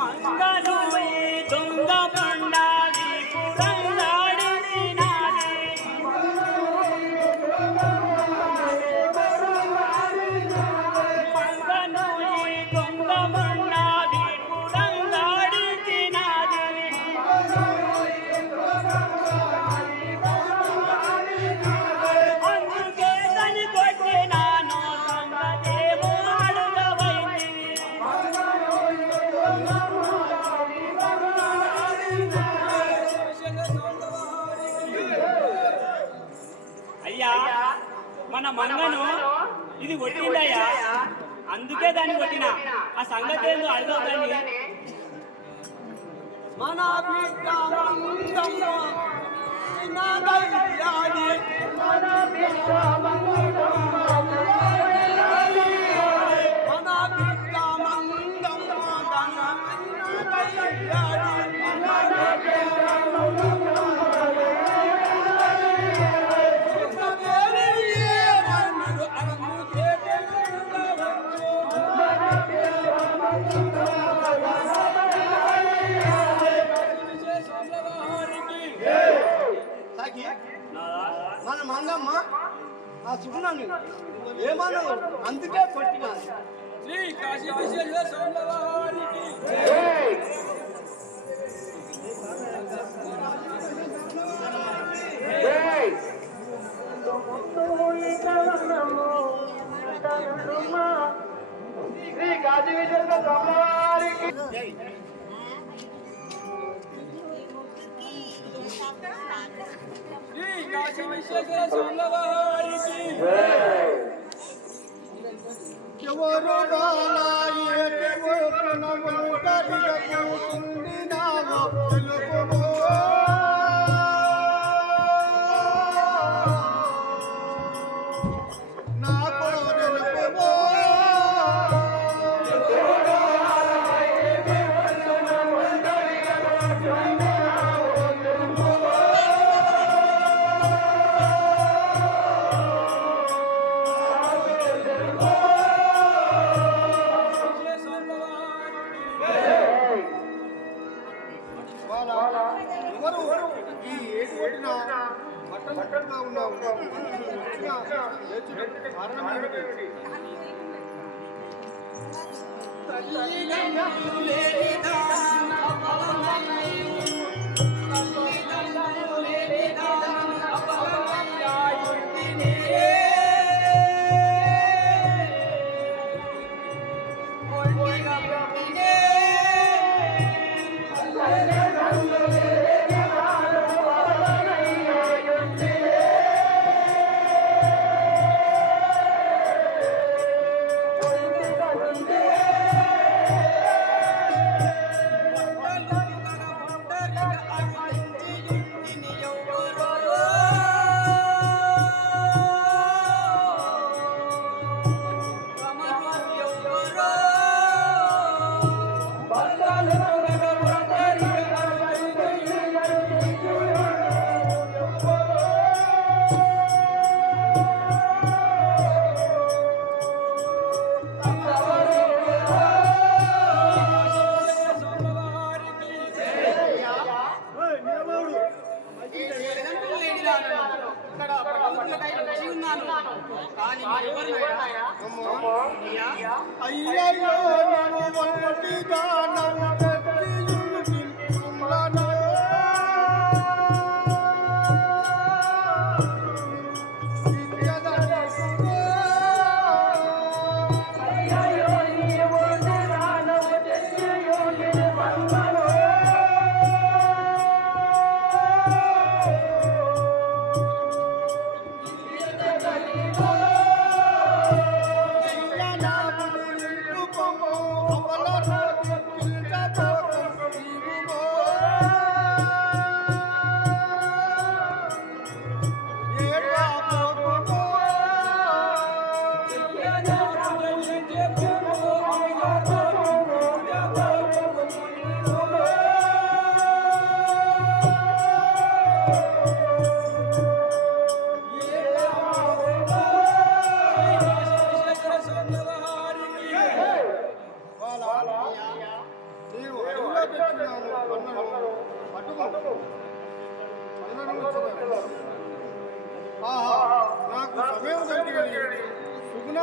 మంగను ఈ మన మంగను ఇది కొట్టిందయ్యా అందుకే దాన్ని కొట్టిన. ఆ సంగతి ఏందో అడగదని మన బిడ్డ మన బిడ్డ మంగమ్మ మన మంగమ్మ ఆ సుగుణాన్ని ఏమన్నా అందుకే కొట్టినా శ్రీ కాశీ విశ్వేశ్వర స్వామి వారికి. ఎవరు కాశీ విశ్వేశ్వర స్వామి వారికి శ్రీ కాశీ తల్లి లేదా ఉన్నాను ఇక్కడ వచ్చి ఉన్నాను కానీ అయ్యో నన్ను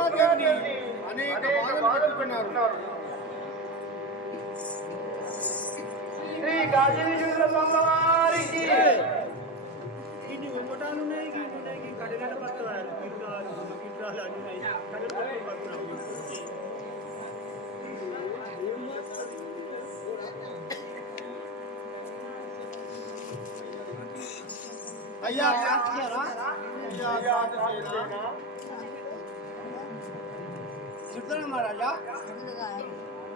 సుగుణాదేవిని అనేక బాధలు పెట్టుకున్నారు శ్రీ కాశీ విశ్వేశ్వర స్వామి వారికి ఇన్ని వెంకటాలు ఉన్నాయి ఇన్ని ఉన్నాయి ఇన్ని కడిగల పత్రాలు గిట్టాలు గిట్టాలు అన్ని ఉన్నాయి కడిగల పత్రాలు అయ్యా శాస్త్రారా అయ్యా శాస్త్రేనా సిద్ధరామరాజా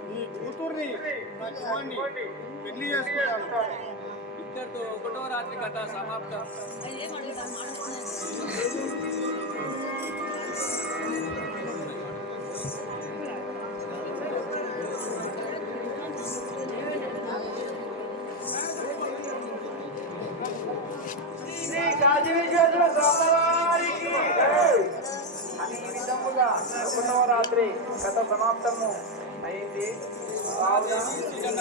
నీ కూతుర్ని నా కుమార్ని పెళ్ళి చేసుకుంటాను ఇద్దరితో ఒకటో రాత్రి కథ సమాప్తం శ్రీ కాశీ విశ్వేశ్వర స్వామి వారికి తప్పుగా విధముగా ఒకటవ రాత్రి గత సమాప్తము అయింది.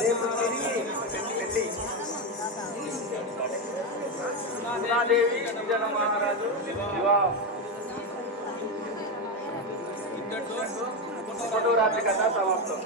రేపు తిరిగి పెట్టి ఉమాదేవి జన మహారాజు వివాహం. ఒకటో రాత్రి కథ సమాప్తం.